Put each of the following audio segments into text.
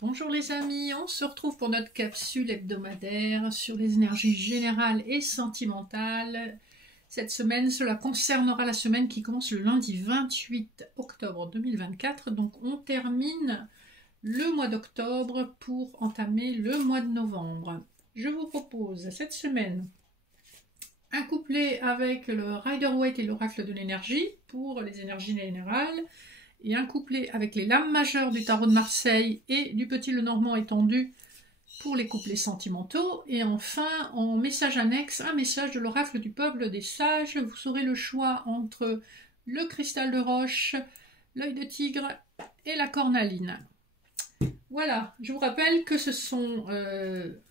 Bonjour les amis, on se retrouve pour notre capsule hebdomadaire sur les énergies générales et sentimentales. Cette semaine, cela concernera la semaine qui commence le lundi 28 octobre 2024. Donc on termine le mois d'octobre pour entamer le mois de novembre. Je vous propose cette semaine un couplet avec le Rider-Waite et l'oracle de l'énergie pour les énergies générales, et un couplet avec les lames majeures du tarot de Marseille et du Petit Lenormand étendu pour les couplets sentimentaux. Et enfin, en message annexe, un message de l'oracle du peuple des sages. Vous aurez le choix entre le cristal de roche, l'œil de tigre et la cornaline. Voilà, je vous rappelle que ce sont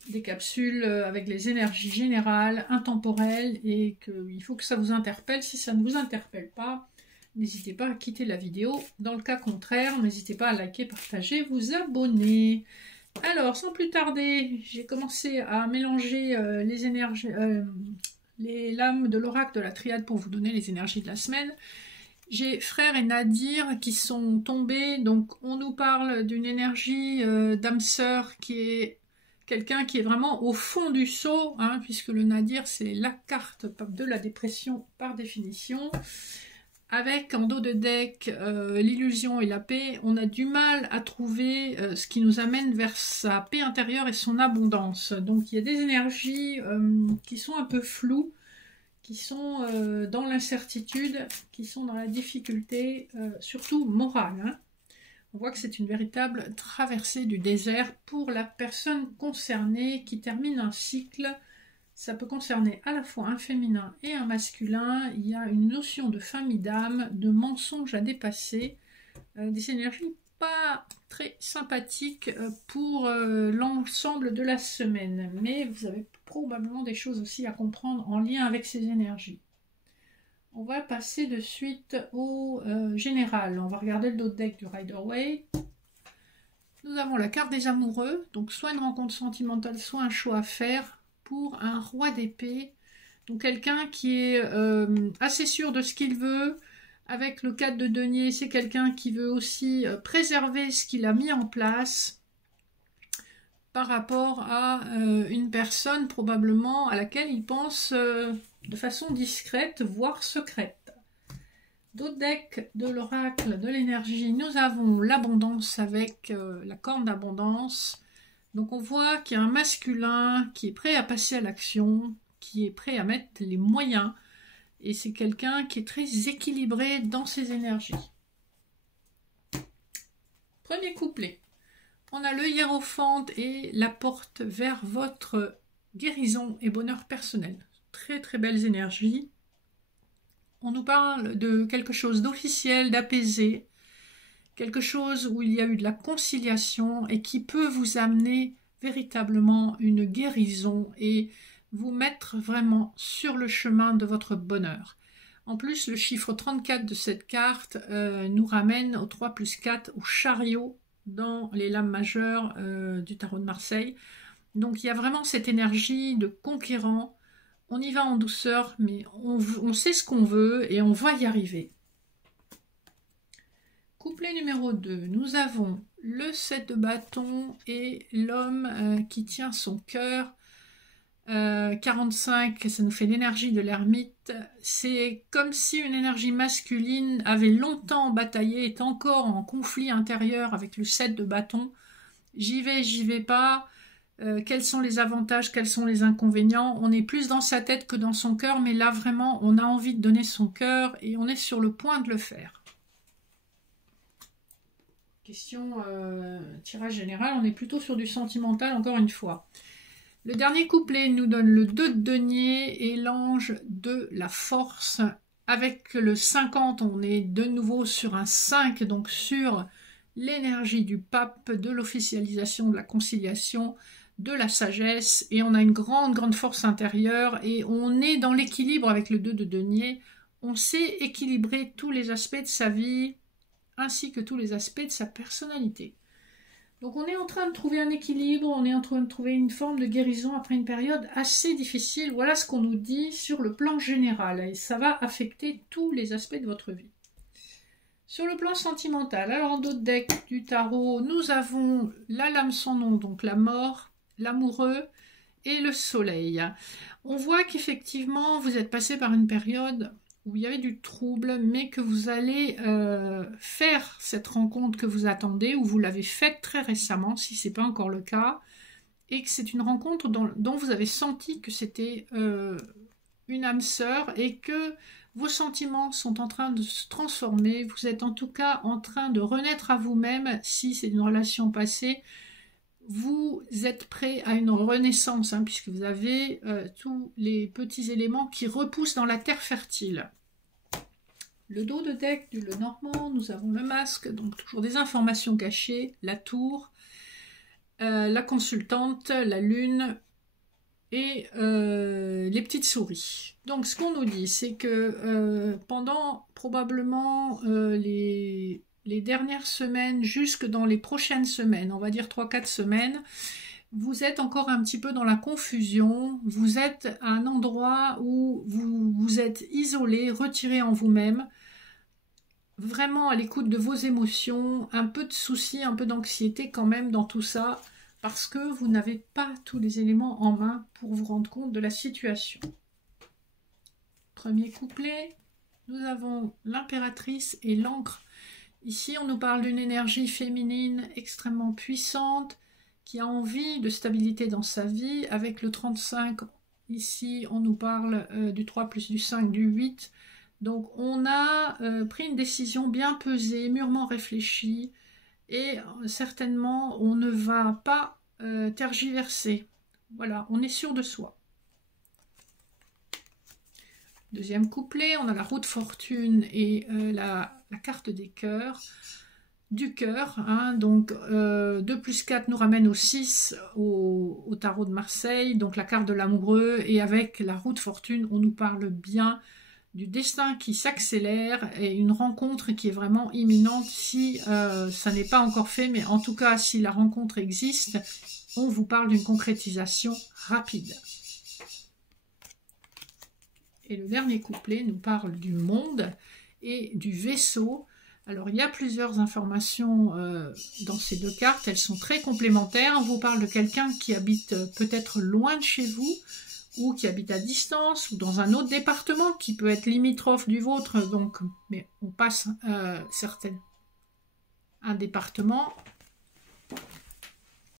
des capsules avec les énergies générales, intemporelles, et qu'il faut que ça vous interpelle. Si ça ne vous interpelle pas, n'hésitez pas à quitter la vidéo. Dans le cas contraire, n'hésitez pas à liker, partager, vous abonner. Alors, sans plus tarder, j'ai commencé à mélanger les énergies, les lames de l'oracle de la triade pour vous donner les énergies de la semaine. J'ai Frère et Nadir qui sont tombés. Donc, on nous parle d'une énergie d'âme sœur qui est quelqu'un qui est vraiment au fond du seau, hein, puisque le Nadir, c'est la carte de la dépression par définition. Avec en dos de deck l'illusion et la paix, on a du mal à trouver ce qui nous amène vers sa paix intérieure et son abondance. Donc il y a des énergies qui sont un peu floues, qui sont dans l'incertitude, qui sont dans la difficulté, surtout morale. Hein. On voit que c'est une véritable traversée du désert pour la personne concernée qui termine un cycle. Ça peut concerner à la fois un féminin et un masculin. Il y a une notion de famille d'âme, de mensonge à dépasser, des énergies pas très sympathiques pour l'ensemble de la semaine. Mais vous avez probablement des choses aussi à comprendre en lien avec ces énergies. On va passer de suite au général. On va regarder le dos de deck du Rider-Waite. Nous avons la carte des amoureux, donc soit une rencontre sentimentale, soit un choix à faire, pour un roi d'épée, donc quelqu'un qui est assez sûr de ce qu'il veut. Avec le 4 de denier, c'est quelqu'un qui veut aussi préserver ce qu'il a mis en place par rapport à une personne probablement à laquelle il pense de façon discrète, voire secrète. D'autres decks de l'oracle de l'énergie, nous avons l'abondance avec la corne d'abondance. Donc on voit qu'il y a un masculin qui est prêt à passer à l'action, qui est prêt à mettre les moyens, et c'est quelqu'un qui est très équilibré dans ses énergies. Premier couplet, on a le hiérophante et la porte vers votre guérison et bonheur personnel. Très très belles énergies. On nous parle de quelque chose d'officiel, d'apaisé, quelque chose où il y a eu de la conciliation et qui peut vous amener véritablement une guérison et vous mettre vraiment sur le chemin de votre bonheur. En plus, le chiffre 34 de cette carte nous ramène au 3 plus 4, au chariot dans les lames majeures du tarot de Marseille. Donc il y a vraiment cette énergie de conquérant. On y va en douceur, mais on sait ce qu'on veut et on va y arriver. Couplet numéro 2, nous avons le 7 de bâton et l'homme qui tient son cœur. 45, ça nous fait l'énergie de l'ermite. C'est comme si une énergie masculine avait longtemps bataillé, est encore en conflit intérieur avec le 7 de bâton. J'y vais pas. Quels sont les avantages, quels sont les inconvénients? On est plus dans sa tête que dans son cœur, mais là vraiment on a envie de donner son cœur et on est sur le point de le faire. Question tirage général, on est plutôt sur du sentimental encore une fois. Le dernier couplet nous donne le 2 de denier et l'ange de la force. Avec le 50, on est de nouveau sur un 5, donc sur l'énergie du pape, de l'officialisation, de la conciliation, de la sagesse. Et on a une grande force intérieure et on est dans l'équilibre avec le 2 de denier. On sait équilibrer tous les aspects de sa vie, ainsi que tous les aspects de sa personnalité. Donc on est en train de trouver un équilibre, on est en train de trouver une forme de guérison après une période assez difficile. Voilà ce qu'on nous dit sur le plan général, et ça va affecter tous les aspects de votre vie. Sur le plan sentimental, alors en d'autres decks du tarot, nous avons la lame sans nom, donc la mort, l'amoureux et le soleil. On voit qu'effectivement, vous êtes passé par une période où il y avait du trouble, mais que vous allez faire cette rencontre que vous attendez, ou vous l'avez faite très récemment, si ce n'est pas encore le cas, et que c'est une rencontre dont vous avez senti que c'était une âme sœur, et que vos sentiments sont en train de se transformer, vous êtes en tout cas en train de renaître à vous-même. Si c'est une relation passée, vous êtes prêt à une renaissance, hein, puisque vous avez tous les petits éléments qui repoussent dans la terre fertile. Le dos de deck du Lenormand, nous avons le masque, donc toujours des informations cachées, la tour, la consultante, la lune, et les petites souris. Donc ce qu'on nous dit, c'est que pendant probablement les dernières semaines, jusque dans les prochaines semaines, on va dire 3-4 semaines, vous êtes encore un petit peu dans la confusion, vous êtes à un endroit où vous êtes isolé, retiré en vous-même, vraiment à l'écoute de vos émotions, un peu de soucis, un peu d'anxiété quand même dans tout ça, parce que vous n'avez pas tous les éléments en main pour vous rendre compte de la situation. Premier couplet, nous avons l'impératrice et l'encre. Ici, on nous parle d'une énergie féminine extrêmement puissante, qui a envie de stabilité dans sa vie. Avec le 35, ici, on nous parle du 3 plus du 5, du 8. Donc, on a pris une décision bien pesée, mûrement réfléchie, et certainement on ne va pas tergiverser. Voilà, on est sûr de soi. Deuxième couplet, on a la roue de fortune et la carte des cœurs, du cœur, hein, donc 2 plus 4 nous ramène au 6 au tarot de Marseille, donc la carte de l'amoureux, et avec la roue de fortune on nous parle bien du destin qui s'accélère et une rencontre qui est vraiment imminente. Si ça n'est pas encore fait, mais en tout cas si la rencontre existe, on vous parle d'une concrétisation rapide. Et le dernier couplet nous parle du monde et du vaisseau. Alors il y a plusieurs informations dans ces deux cartes, elles sont très complémentaires. On vous parle de quelqu'un qui habite peut-être loin de chez vous, ou qui habite à distance, ou dans un autre département qui peut être limitrophe du vôtre, donc, mais on passe un département.